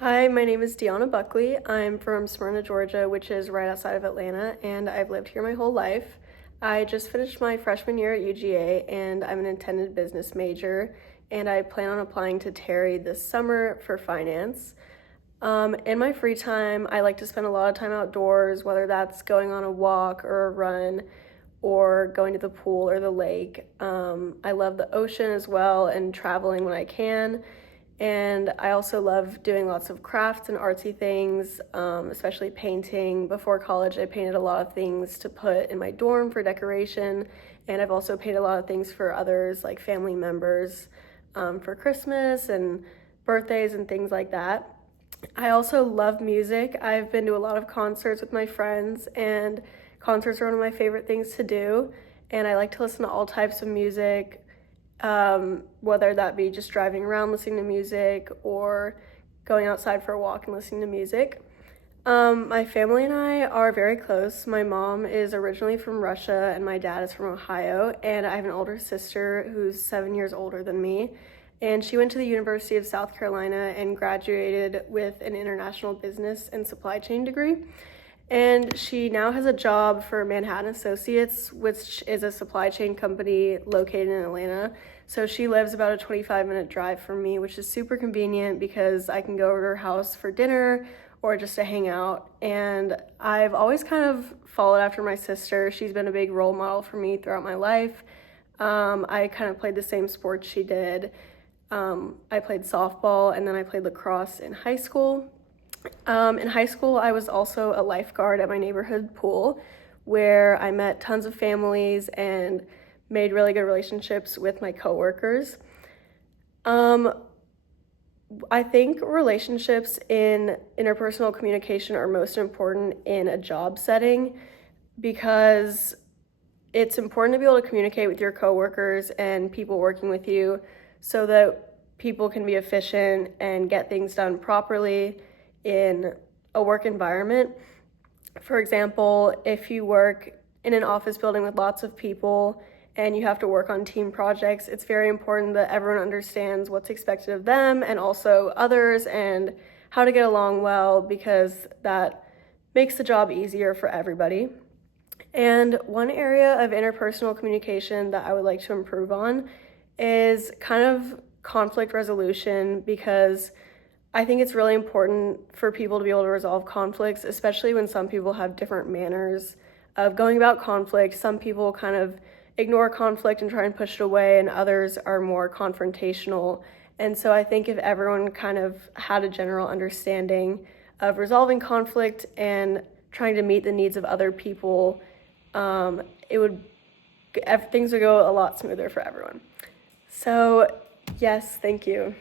Hi, my name is Deanna Buckley. I'm from Smyrna, Georgia, which is right outside of Atlanta, and I've lived here my whole life. I just finished my freshman year at UGA, and I'm an intended business major, and I plan on applying to Terry this summer for finance. In my free time, I like to spend a lot of time outdoors, whether that's going on a walk or a run or going to the pool or the lake. I love the ocean as well and traveling when I can. And I also love doing lots of crafts and artsy things, especially painting. Before college, I painted a lot of things to put in my dorm for decoration. And I've also painted a lot of things for others, like family members, for Christmas and birthdays and things like that. I also love music. I've been to a lot of concerts with my friends, and concerts are one of my favorite things to do. And I like to listen to all types of music, whether that be just driving around listening to music or going outside for a walk and listening to music. My family and I are very close. My mom is originally from Russia and my dad is from Ohio, and I have an older sister who's 7 years older than me. And she went to the University of South Carolina and graduated with an international business and supply chain degree. And she now has a job for Manhattan Associates, which is a supply chain company located in Atlanta. So she lives about a 25-minute drive from me, which is super convenient because I can go over to her house for dinner or just to hang out. And I've always kind of followed after my sister. She's been a big role model for me throughout my life. I kind of played the same sports she did. I played softball and then I played lacrosse in high school. In high school, I was also a lifeguard at my neighborhood pool where I met tons of families and made really good relationships with my coworkers. I think relationships in interpersonal communication are most important in a job setting because it's important to be able to communicate with your coworkers and people working with you so that people can be efficient and get things done properly in a work environment. For example, if you work in an office building with lots of people and you have to work on team projects, it's very important that everyone understands what's expected of them and also others and how to get along well, because that makes the job easier for everybody. And one area of interpersonal communication that I would like to improve on is kind of conflict resolution, because I think it's really important for people to be able to resolve conflicts, especially when some people have different manners of going about conflict. Some people kind of ignore conflict and try and push it away, and others are more confrontational. And so I think if everyone kind of had a general understanding of resolving conflict and trying to meet the needs of other people, things would go a lot smoother for everyone. So yes, thank you.